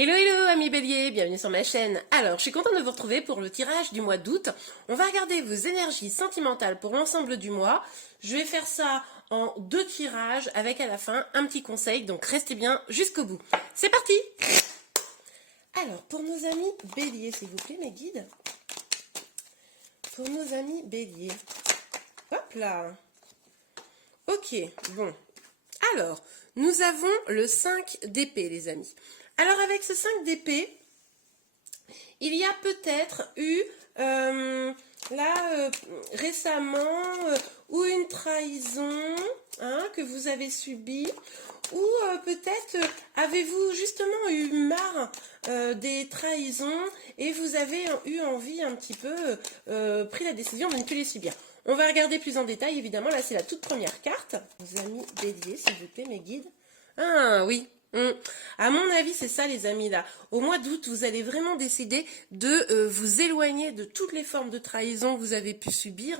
Hello hello amis béliers, bienvenue sur ma chaîne. Alors, je suis contente de vous retrouver pour le tirage du mois d'août. On va regarder vos énergies sentimentales pour l'ensemble du mois. Je vais faire ça en 2 tirages avec à la fin un petit conseil, donc restez bien jusqu'au bout. C'est parti! Alors, pour nos amis béliers, s'il vous plaît mes guides. Pour nos amis béliers. Hop là! Ok, bon. Alors, nous avons le 5 d'épée les amis. Alors avec ce 5 d'épée, il y a peut-être eu récemment ou une trahison que vous avez subie, ou peut-être avez-vous justement eu marre des trahisons et vous avez eu envie un petit peu, pris la décision de ne plus les subir. On va regarder plus en détail évidemment, là c'est la toute première carte. Mes amis béliers, s'il vous plaît mes guides. Ah oui. À mon avis, c'est ça les amis là. Au mois d'août, vous allez vraiment décider de vous éloigner de toutes les formes de trahison que vous avez pu subir.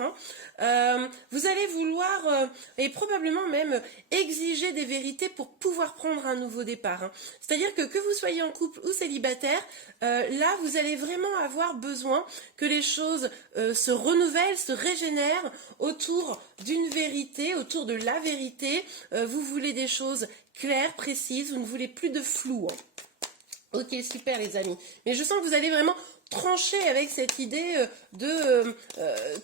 Vous allez vouloir et probablement même exiger des vérités pour pouvoir prendre un nouveau départ. C'est-à-dire que vous soyez en couple ou célibataire, là vous allez vraiment avoir besoin que les choses se renouvellent, se régénèrent autour d'une vérité, autour de la vérité. Vous voulez des choses claires, précises, vous ne voulez plus de flou. Ok, super les amis. Mais je sens que vous allez vraiment trancher avec cette idée de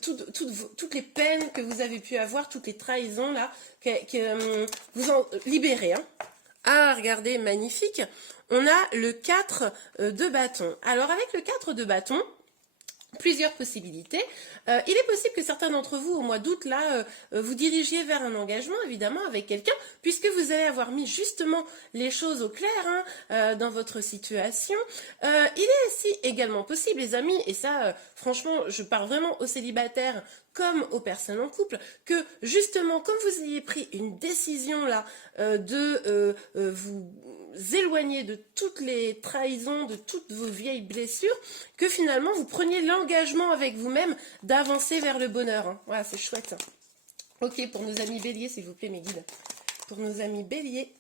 toutes les peines que vous avez pu avoir, toutes les trahisons là, que vous en libérez. Ah, regardez, magnifique. On a le 4 de bâton. Alors avec le 4 de bâton, plusieurs possibilités. Il est possible que certains d'entre vous, au mois d'août, là, vous dirigiez vers un engagement, évidemment, avec quelqu'un, puisque vous allez avoir mis justement les choses au clair dans votre situation. Il est aussi également possible, les amis, et ça, franchement, je parle vraiment aux célibataires comme aux personnes en couple, que justement, comme vous ayez pris une décision là de vous éloigner de toutes les trahisons, de toutes vos vieilles blessures, que finalement vous preniez l'engagement avec vous-même d'avancer vers le bonheur. Voilà, c'est chouette. Ok, pour nos amis béliers, s'il vous plaît, mes guides. Pour nos amis béliers.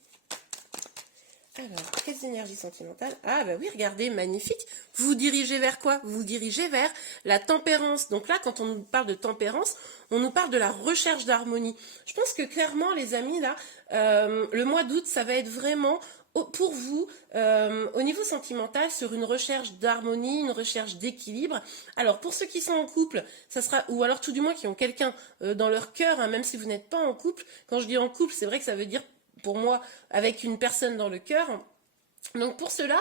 Alors, quelles énergies sentimentales? Ah bah oui, regardez, magnifique. Vous vous dirigez vers quoi? Vous vous dirigez vers la tempérance. Donc là, quand on nous parle de tempérance, on nous parle de la recherche d'harmonie. Je pense que clairement, les amis, là, le mois d'août, ça va être vraiment pour vous, au niveau sentimental, sur une recherche d'harmonie, une recherche d'équilibre. Alors, pour ceux qui sont en couple, ça sera, ou alors tout du moins qui ont quelqu'un dans leur cœur, même si vous n'êtes pas en couple. Quand je dis en couple, c'est vrai que ça veut dire, pour moi, avec une personne dans le cœur. Donc pour cela,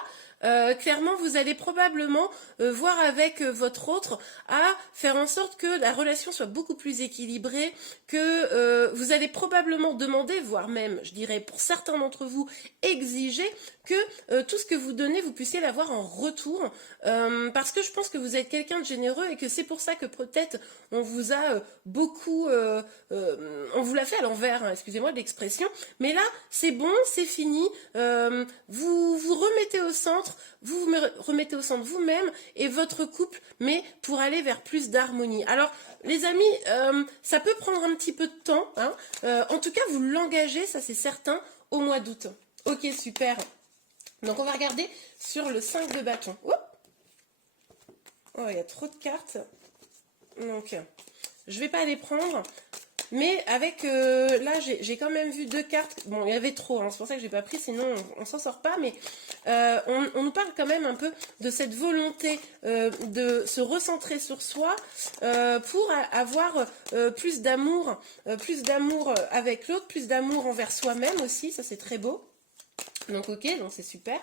clairement, vous allez probablement voir avec votre autre à faire en sorte que la relation soit beaucoup plus équilibrée, que vous allez probablement demander, voire même, je dirais, pour certains d'entre vous, exiger que tout ce que vous donnez, vous puissiez l'avoir en retour, parce que je pense que vous êtes quelqu'un de généreux et que c'est pour ça que peut-être on vous a beaucoup, on vous l'a fait à l'envers, excusez-moi de l'expression, mais là, c'est bon, c'est fini, vous vous remettez au centre, vous vous remettez au centre vous-même et votre couple, mais pour aller vers plus d'harmonie. Alors, les amis, ça peut prendre un petit peu de temps, en tout cas, vous l'engagez, ça c'est certain, au mois d'août. Ok, super. Donc, on va regarder sur le 5 de bâton. Oups. Oh, il y a trop de cartes. Donc, je ne vais pas les prendre. Mais avec, là, j'ai quand même vu 2 cartes. Bon, il y avait trop, c'est pour ça que je n'ai pas pris, sinon on s'en sort pas. Mais on nous parle quand même un peu de cette volonté de se recentrer sur soi pour avoir plus d'amour avec l'autre, plus d'amour envers soi-même aussi. Ça, c'est très beau. Donc, ok, donc c'est super.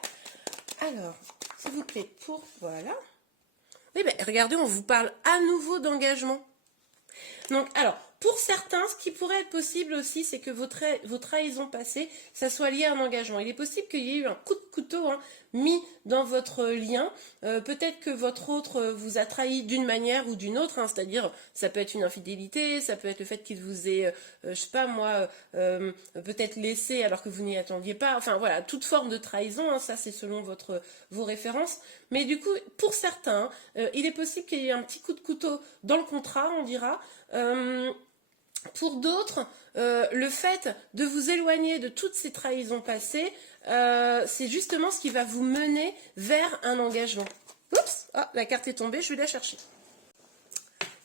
Alors, s'il vous plaît, voilà. Oui, ben, regardez, on vous parle à nouveau d'engagement. Donc, alors, pour certains, ce qui pourrait être possible aussi, c'est que vos trahisons passées, ça soit lié à un engagement. Il est possible qu'il y ait eu un coup de couteau mis dans votre lien. Peut-être que votre autre vous a trahi d'une manière ou d'une autre, c'est-à-dire ça peut être une infidélité, ça peut être le fait qu'il vous ait, je sais pas moi, peut-être laissé alors que vous n'y attendiez pas. Enfin voilà, toute forme de trahison, ça c'est selon vos références. Mais du coup, pour certains, il est possible qu'il y ait un petit coup de couteau dans le contrat, on dira. Pour d'autres, le fait de vous éloigner de toutes ces trahisons passées, c'est justement ce qui va vous mener vers un engagement. Oups, oh, la carte est tombée, je vais la chercher.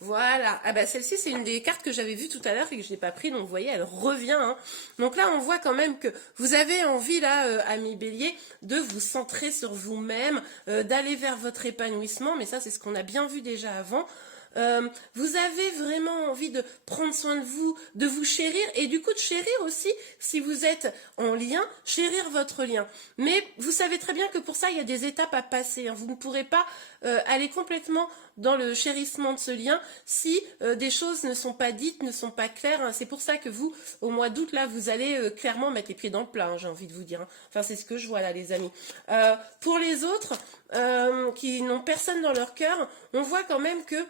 Voilà, ah bah celle-ci c'est une des cartes que j'avais vues tout à l'heure et que je n'ai pas pris, donc vous voyez elle revient, hein. Donc là on voit quand même que vous avez envie là, ami Bélier, de vous centrer sur vous-même, d'aller vers votre épanouissement, mais ça c'est ce qu'on a bien vu déjà avant. Vous avez vraiment envie de prendre soin de vous chérir et du coup de chérir aussi, si vous êtes en lien, chérir votre lien. Mais vous savez très bien que pour ça, il y a des étapes à passer, hein. Vous ne pourrez pas aller complètement dans le chérissement de ce lien si des choses ne sont pas dites, ne sont pas claires, hein. C'est pour ça que vous, au mois d'août, là, vous allez clairement mettre les pieds dans le plat, hein, j'ai envie de vous dire, hein. Enfin, c'est ce que je vois là, les amis. Pour les autres, qui n'ont personne dans leur cœur, on voit quand même que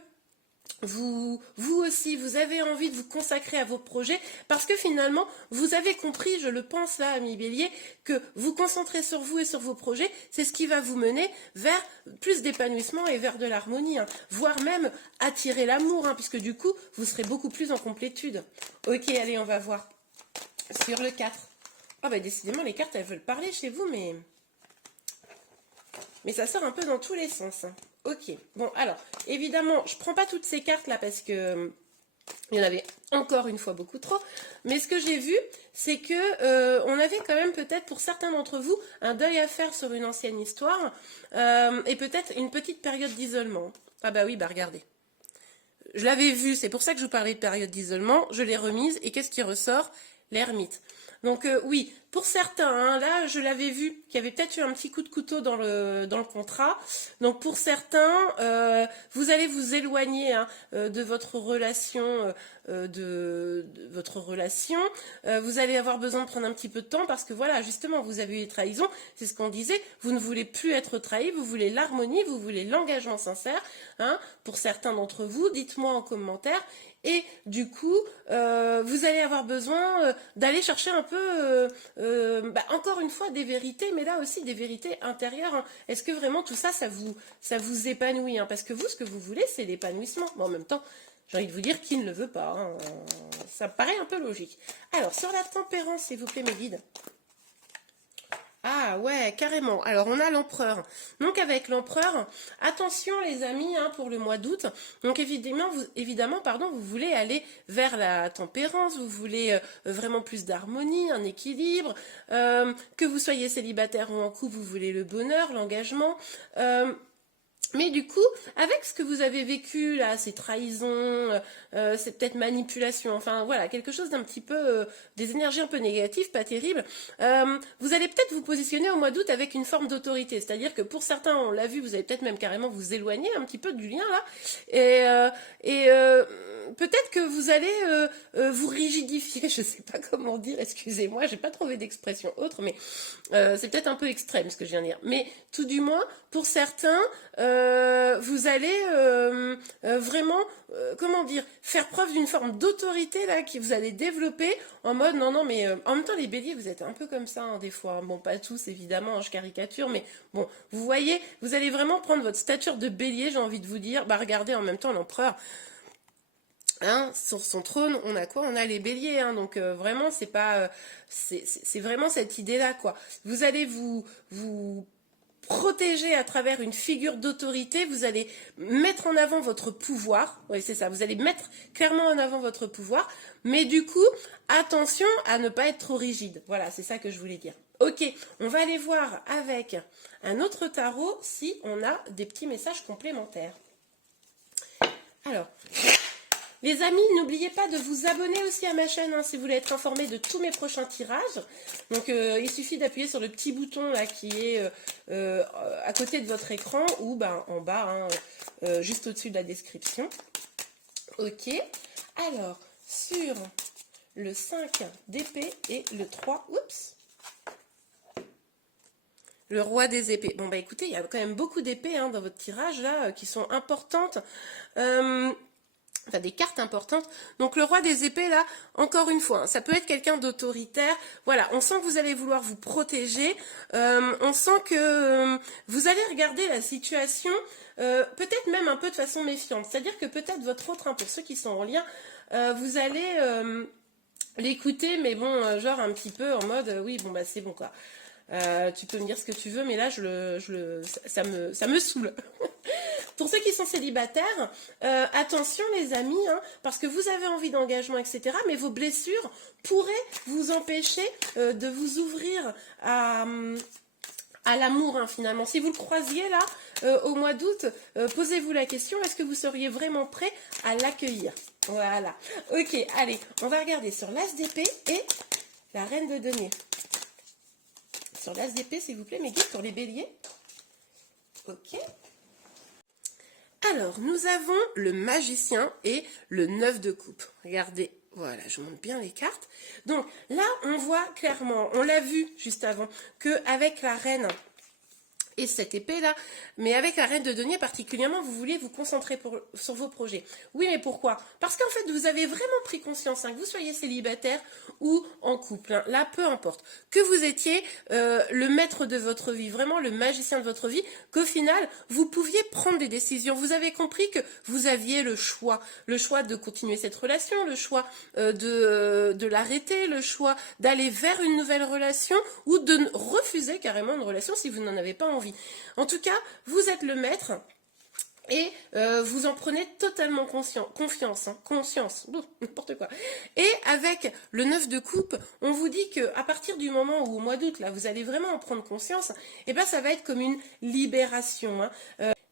vous aussi, vous avez envie de vous consacrer à vos projets parce que finalement, vous avez compris, je le pense là, ami Bélier, que vous concentrer sur vous et sur vos projets, c'est ce qui va vous mener vers plus d'épanouissement et vers de l'harmonie, hein, voire même attirer l'amour, hein, puisque du coup, vous serez beaucoup plus en complétude. Ok, allez, on va voir sur le 4. Ah bah décidément, les cartes, elles veulent parler chez vous, mais ça sort un peu dans tous les sens, hein. Ok, bon alors, évidemment, je ne prends pas toutes ces cartes là parce que il y en avait encore une fois beaucoup trop, mais ce que j'ai vu, c'est que on avait quand même peut-être pour certains d'entre vous un deuil à faire sur une ancienne histoire et peut-être une petite période d'isolement. Ah bah oui, bah regardez. Je l'avais vu, c'est pour ça que je vous parlais de période d'isolement, je l'ai remise et qu'est-ce qui ressort? L'ermite. Donc oui, pour certains, hein, là je l'avais vu qu'il y avait peut-être eu un petit coup de couteau dans le contrat. Donc pour certains, vous allez vous éloigner, hein, de votre relation, votre relation. Vous allez avoir besoin de prendre un petit peu de temps parce que voilà, justement, vous avez eu des trahisons. C'est ce qu'on disait. Vous ne voulez plus être trahi, vous voulez l'harmonie, vous voulez l'engagement sincère. Hein, pour certains d'entre vous, dites-moi en commentaire. Et du coup, vous allez avoir besoin d'aller chercher un peu, encore une fois, des vérités, mais là aussi des vérités intérieures, hein. Est-ce que vraiment tout ça, ça vous épanouit, hein? Parce que vous, ce que vous voulez, c'est l'épanouissement. Mais en même temps, j'ai envie de vous dire qui ne le veut pas, hein. Ça me paraît un peu logique. Alors, sur la tempérance, s'il vous plaît, mes guides. Ah ouais, carrément. Alors on a l'empereur. Donc avec l'empereur, attention les amis, hein, pour le mois d'août. Donc évidemment, pardon, vous voulez aller vers la tempérance, vous voulez vraiment plus d'harmonie, un équilibre. Que vous soyez célibataire ou en couple, vous voulez le bonheur, l'engagement. Mais du coup, avec ce que vous avez vécu là, ces trahisons, c'est peut-être manipulation, enfin voilà, quelque chose d'un petit peu, des énergies un peu négatives, pas terribles, vous allez peut-être vous positionner au mois d'août avec une forme d'autorité, c'est-à-dire que pour certains, on l'a vu, vous allez peut-être même carrément vous éloigner un petit peu du lien là, et peut-être que vous allez vous rigidifier, je sais pas comment dire, excusez-moi, j'ai pas trouvé d'expression autre, mais c'est peut-être un peu extrême ce que je viens de dire, mais tout du moins, pour certains, vous allez vraiment, comment dire, faire preuve d'une forme d'autorité là que vous allez développer en mode non mais en même temps les béliers vous êtes un peu comme ça, hein, des fois, bon pas tous évidemment, hein, je caricature, mais bon vous voyez, vous allez vraiment prendre votre stature de bélier, j'ai envie de vous dire, bah regardez en même temps l'empereur. Hein, sur son trône, on a quoi? On a les béliers, hein, donc vraiment c'est pas, c'est vraiment cette idée-là quoi. Vous allez vous protéger à travers une figure d'autorité, vous allez mettre en avant votre pouvoir, oui c'est ça, vous allez mettre clairement en avant votre pouvoir, mais du coup, attention à ne pas être trop rigide, voilà, c'est ça que je voulais dire. Ok, on va aller voir avec un autre tarot si on a des petits messages complémentaires. Alors, les amis, n'oubliez pas de vous abonner aussi à ma chaîne, hein, si vous voulez être informé de tous mes prochains tirages. Donc il suffit d'appuyer sur le petit bouton là qui est à côté de votre écran ou en bas, hein, juste au-dessus de la description. Ok, alors sur le 5 d'épée et le 3, oups, le roi des épées. Bon bah écoutez, il y a quand même beaucoup d'épées, hein, dans votre tirage là qui sont importantes. Enfin des cartes importantes. Donc le roi des épées là, encore une fois, hein, ça peut être quelqu'un d'autoritaire. Voilà, on sent que vous allez vouloir vous protéger. On sent que vous allez regarder la situation peut-être même un peu de façon méfiante. C'est-à-dire que peut-être votre autre, hein, pour ceux qui sont en lien, vous allez l'écouter, mais bon, genre un petit peu en mode, oui, bon, bah c'est bon, quoi. Tu peux me dire ce que tu veux, mais là, ça me saoule. Pour ceux qui sont célibataires, attention les amis, hein, parce que vous avez envie d'engagement, etc. Mais vos blessures pourraient vous empêcher de vous ouvrir à l'amour, hein, finalement. Si vous le croisiez là, au mois d'août, posez-vous la question, est-ce que vous seriez vraiment prêt à l'accueillir? Voilà. Ok, allez, on va regarder sur l'as d'épée et la reine de denier. Sur l'as d'épée, s'il vous plaît, mes guides, pour les béliers. Ok. Alors, nous avons le magicien et le 9 de coupe. Regardez, voilà, je montre bien les cartes. Donc là, on voit clairement, on l'a vu juste avant, qu'avec la reine et cette épée-là, mais avec la reine de denier particulièrement, vous voulez vous concentrer sur vos projets. Oui, mais pourquoi? Parce qu'en fait, vous avez vraiment pris conscience, hein, que vous soyez célibataire ou en couple, hein, là, peu importe, que vous étiez le maître de votre vie, vraiment le magicien de votre vie, qu'au final, vous pouviez prendre des décisions. Vous avez compris que vous aviez le choix de continuer cette relation, le choix de l'arrêter, le choix d'aller vers une nouvelle relation ou de refuser carrément une relation si vous n'en avez pas envie. En tout cas, vous êtes le maître et vous en prenez totalement confiance, hein, conscience, n'importe quoi. Et avec le 9 de coupe, on vous dit qu'à partir du moment où au mois d'août, là, vous allez vraiment en prendre conscience, et ben ça va être comme une libération, hein.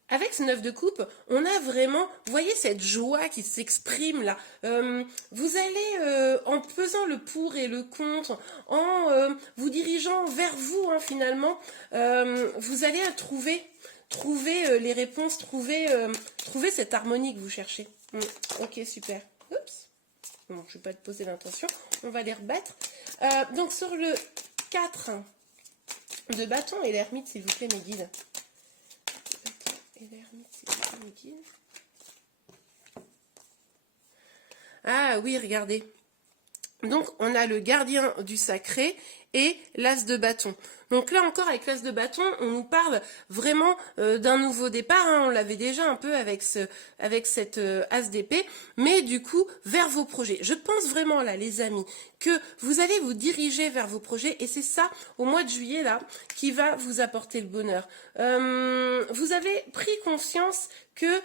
Avec ce 9 de coupe, on a vraiment, vous voyez cette joie qui s'exprime là. Vous allez, en pesant le pour et le contre, en vous dirigeant vers vous, hein, finalement, vous allez trouver les réponses, trouver cette harmonie que vous cherchez. Ok, super. Oups. Bon, je ne vais pas te poser l'intention. On va les rebattre. Donc, sur le 4 de bâton et l'ermite, s'il vous plaît, mes guides. Ah oui, regardez. Donc, on a le gardien du sacré et l'as de bâton. Donc là encore, avec l'as de bâton, on nous parle vraiment d'un nouveau départ, hein. On l'avait déjà un peu avec cette as d'épée, mais du coup, vers vos projets. Je pense vraiment là, les amis, que vous allez vous diriger vers vos projets, et c'est ça, au mois de juillet, là, qui va vous apporter le bonheur. Vous avez pris conscience que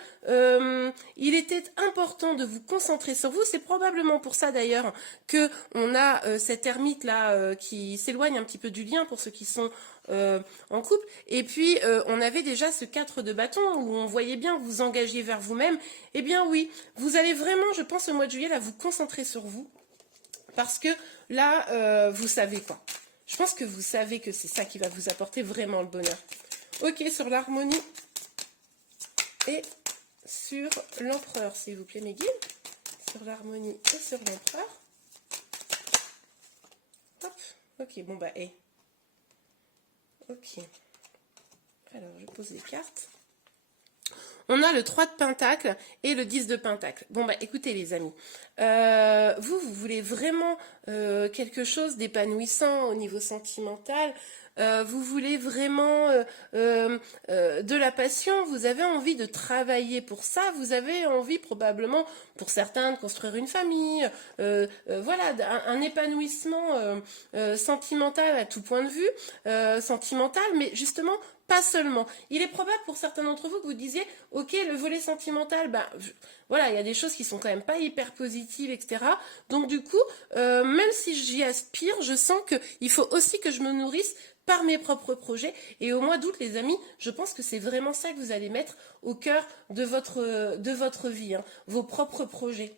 il était important de vous concentrer sur vous. C'est probablement pour ça d'ailleurs que on a cette ermite là qui s'éloigne un petit peu du lien pour ceux qui sont en couple. Et puis on avait déjà ce 4 de bâton où on voyait bien que vous engagiez vers vous-même. Eh bien oui, vous allez vraiment, je pense, au mois de juillet là, vous concentrer sur vous, parce que là vous savez quoi. Je pense que vous savez que c'est ça qui va vous apporter vraiment le bonheur. Ok, sur l'harmonie et sur l'empereur, s'il vous plaît, mes guides. Sur l'harmonie et sur l'empereur. Hop, ok, bon bah, hey. Ok. Alors, je pose les cartes. On a le 3 de pentacle et le 10 de pentacle. Bon, bah, écoutez, les amis. Vous voulez vraiment quelque chose d'épanouissant au niveau sentimental. Vous voulez vraiment de la passion, vous avez envie de travailler pour ça, vous avez envie probablement, pour certains, de construire une famille, voilà, un épanouissement sentimental à tout point de vue, sentimental, mais justement, pas seulement. Il est probable pour certains d'entre vous que vous disiez, ok, le volet sentimental, bah, voilà, il y a des choses qui sont quand même pas hyper positives, etc. Donc du coup, même si j'y aspire, je sens qu'il faut aussi que je me nourrisse par mes propres projets. Et au mois d'août, les amis, je pense que c'est vraiment ça que vous allez mettre au cœur de votre vie, hein, vos propres projets.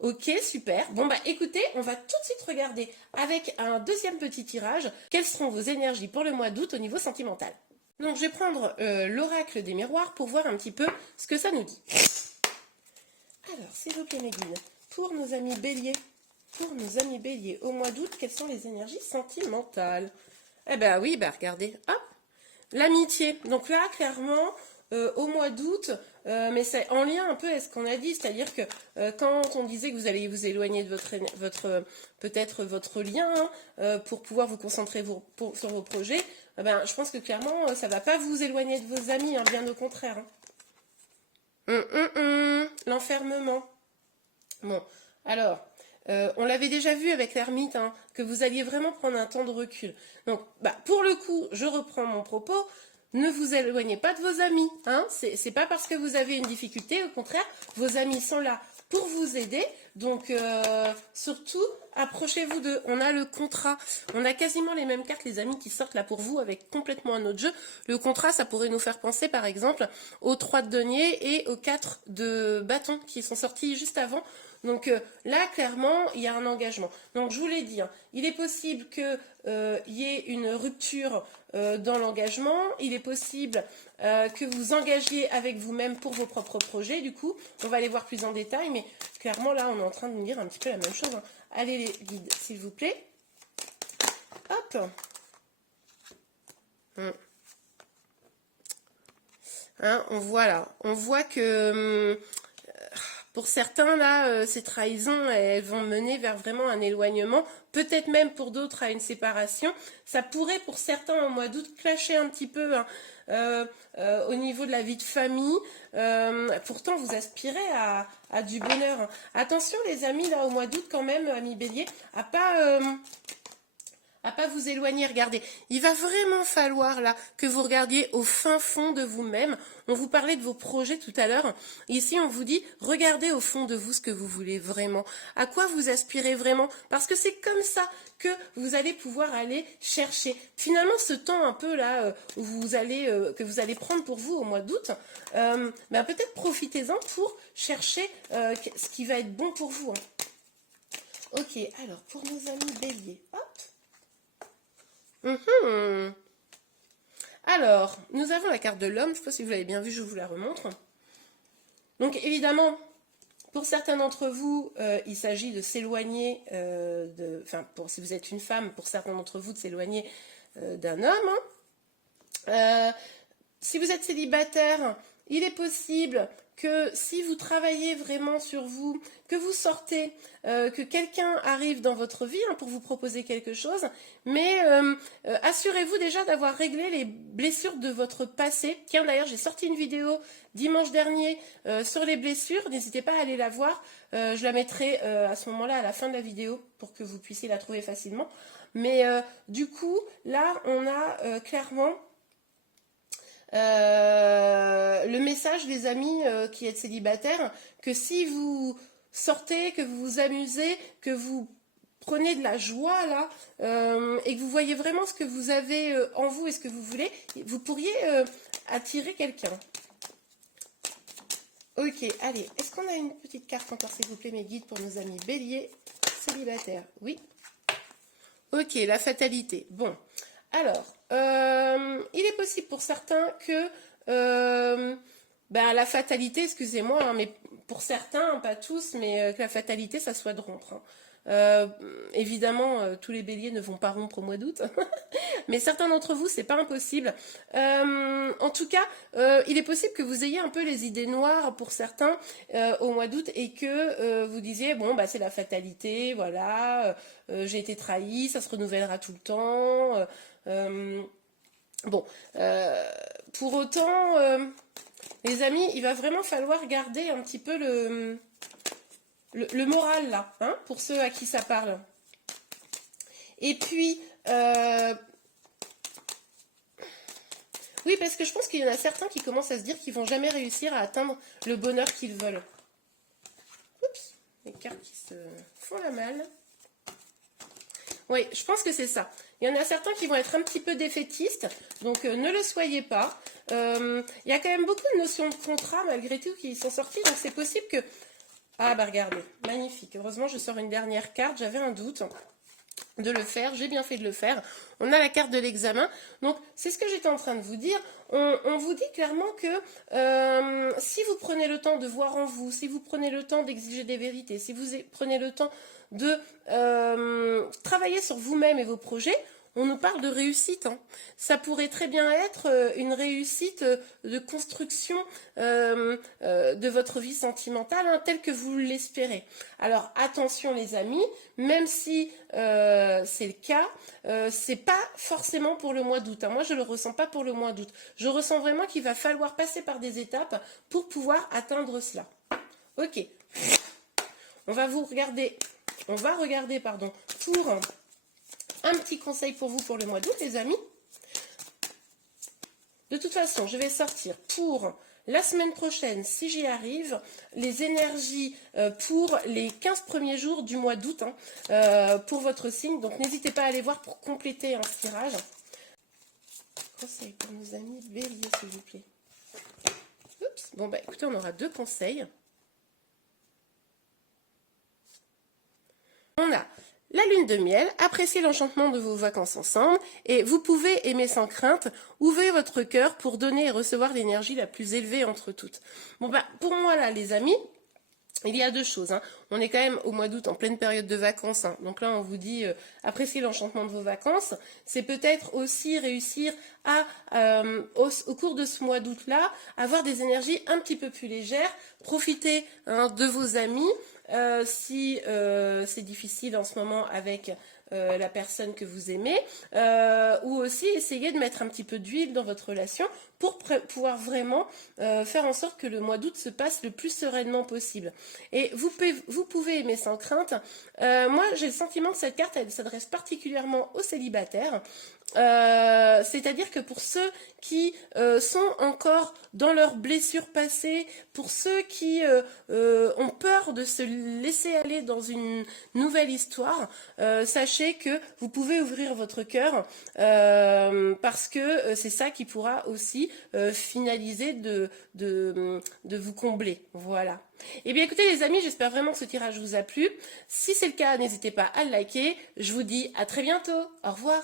Ok, super. Bon, bah écoutez, on va tout de suite regarder avec un deuxième petit tirage quelles seront vos énergies pour le mois d'août au niveau sentimental. Donc, je vais prendre l'oracle des miroirs pour voir un petit peu ce que ça nous dit. Alors, s'il vous plaît, mes guides, pour nos amis béliers, au mois d'août, quelles sont les énergies sentimentales? Eh ben oui, bah regardez, hop, l'amitié. Donc là, clairement, au mois d'août, mais c'est en lien un peu avec ce qu'on a dit, c'est-à-dire que quand on disait que vous allez vous éloigner de peut-être votre lien, hein, pour pouvoir vous concentrer sur vos projets, ben, je pense que clairement, ça ne va pas vous éloigner de vos amis, hein, bien au contraire. Hein. L'enfermement. Bon, Alors, on l'avait déjà vu avec l'ermite, hein, que vous alliez vraiment prendre un temps de recul. Donc, bah, pour le coup, je reprends mon propos. Ne vous éloignez pas de vos amis. Hein, c'est pas parce que vous avez une difficulté, au contraire, vos amis sont là pour vous aider. Donc, surtout, approchez-vous d'eux. On a le contrat. On a quasiment les mêmes cartes, les amis, qui sortent là pour vous avec complètement un autre jeu. Le contrat, ça pourrait nous faire penser, par exemple, aux 3 de denier et aux 4 de bâton qui sont sortis juste avant. Donc là, clairement, il y a un engagement. Donc je vous l'ai dit, hein, il est possible qu'il y ait une rupture dans l'engagement. Il est possible que vous engagiez avec vous-même pour vos propres projets. Du coup, on va aller voir plus en détail. Mais clairement, là, on est en train de nous dire un petit peu la même chose. Hein. Allez les guides, s'il vous plaît. Hop. Hein, on voit là. On voit que... pour certains, là, ces trahisons, elles vont mener vers vraiment un éloignement, peut-être même pour d'autres à une séparation. Ça pourrait, pour certains, au mois d'août, clasher un petit peu hein, au niveau de la vie de famille. Pourtant, vous aspirez à du bonheur. Hein. Attention, les amis, là, au mois d'août, quand même, amis bélier, à pas vous éloigner, regardez. Il va vraiment falloir là que vous regardiez au fin fond de vous-même. On vous parlait de vos projets tout à l'heure. Ici, on vous dit, regardez au fond de vous ce que vous voulez vraiment. À quoi vous aspirez vraiment. Parce que c'est comme ça que vous allez pouvoir aller chercher. Finalement, ce temps un peu là où que vous allez prendre pour vous au mois d'août, ben, peut-être profitez-en pour chercher ce qui va être bon pour vous. Hein. Ok, alors pour nos amis béliers, hop. Alors, nous avons la carte de l'homme. Je ne sais pas si vous l'avez bien vue, je vous la remontre. Donc, évidemment, pour certains d'entre vous, il s'agit de s'éloigner, si vous êtes une femme, pour certains d'entre vous, de s'éloigner d'un homme. Si vous êtes célibataire, il est possible que si vous travaillez vraiment sur vous, que vous sortez, que quelqu'un arrive dans votre vie hein, pour vous proposer quelque chose, mais assurez-vous déjà d'avoir réglé les blessures de votre passé. Tiens, d'ailleurs, j'ai sorti une vidéo dimanche dernier sur les blessures, n'hésitez pas à aller la voir, je la mettrai à ce moment-là à la fin de la vidéo pour que vous puissiez la trouver facilement. Mais du coup, là, on a clairement... le message des amis qui êtes célibataires, que si vous sortez, que vous vous amusez, que vous prenez de la joie là, et que vous voyez vraiment ce que vous avez en vous et ce que vous voulez, vous pourriez attirer quelqu'un. Ok, allez, est-ce qu'on a une petite carte encore s'il vous plaît mes guides pour nos amis béliers célibataires? Oui. Ok, la fatalité. Bon, alors, il est possible pour certains que la fatalité, excusez-moi, hein, mais pour certains, pas tous, mais que la fatalité, ça soit de rompre. Hein. Évidemment, tous les béliers ne vont pas rompre au mois d'août, mais certains d'entre vous, c'est pas impossible. En tout cas, il est possible que vous ayez un peu les idées noires pour certains au mois d'août et que vous disiez, bon, bah, c'est la fatalité, voilà, j'ai été trahi, ça se renouvellera tout le temps. Bon, pour autant, les amis, il va vraiment falloir garder un petit peu le moral là, hein, pour ceux à qui ça parle. Et puis, oui, parce que je pense qu'il y en a certains qui commencent à se dire qu'ils vont jamais réussir à atteindre le bonheur qu'ils veulent. Oups, les cartes qui se font la malle. Oui, je pense que c'est ça. Il y en a certains qui vont être un petit peu défaitistes, donc ne le soyez pas. Il y a quand même beaucoup de notions de contrat, malgré tout, qui sont sorties, donc c'est possible que... Ah bah regardez, magnifique. Heureusement, je sors une dernière carte, j'avais un doute de le faire, j'ai bien fait de le faire. On a la carte de l'examen, donc c'est ce que j'étais en train de vous dire. On vous dit clairement que si vous prenez le temps de voir en vous, si vous prenez le temps d'exiger des vérités, si vous prenez le temps de travailler sur vous-même et vos projets, on nous parle de réussite. Hein. Ça pourrait très bien être une réussite de construction de votre vie sentimentale hein, telle que vous l'espérez. Alors attention les amis, même si c'est le cas, c'est pas forcément pour le mois d'août. Hein. Moi je le ressens pas pour le mois d'août. Je ressens vraiment qu'il va falloir passer par des étapes pour pouvoir atteindre cela. Ok. on va regarder, pardon, pour un petit conseil pour vous pour le mois d'août, les amis. De toute façon, je vais sortir pour la semaine prochaine, si j'y arrive, les énergies pour les 15 premiers jours du mois d'août, pour votre signe. Donc, n'hésitez pas à aller voir pour compléter ce tirage. Conseil pour nos amis béliers, s'il vous plaît. Oups. Bon, bah écoutez, on aura 2 conseils. On a la lune de miel, appréciez l'enchantement de vos vacances ensemble et vous pouvez aimer sans crainte, ouvrez votre cœur pour donner et recevoir l'énergie la plus élevée entre toutes. Bon bah pour moi là les amis, il y a 2 choses. On est quand même au mois d'août en pleine période de vacances. Donc là on vous dit appréciez l'enchantement de vos vacances. C'est peut-être aussi réussir à, au cours de ce mois d'août là, avoir des énergies un petit peu plus légères. Profitez de vos amis. Si c'est difficile en ce moment avec la personne que vous aimez, ou aussi essayer de mettre un petit peu d'huile dans votre relation pour pouvoir vraiment faire en sorte que le mois d'août se passe le plus sereinement possible. Et vous pouvez aimer sans crainte. Moi, j'ai le sentiment que cette carte, elle s'adresse particulièrement aux célibataires. C'est-à-dire que pour ceux qui sont encore dans leurs blessures passées, pour ceux qui ont peur de se laisser aller dans une nouvelle histoire, sachez que vous pouvez ouvrir votre cœur parce que c'est ça qui pourra aussi finaliser de vous combler. Voilà. Eh bien écoutez les amis, j'espère vraiment que ce tirage vous a plu. Si c'est le cas, n'hésitez pas à le liker. Je vous dis à très bientôt. Au revoir.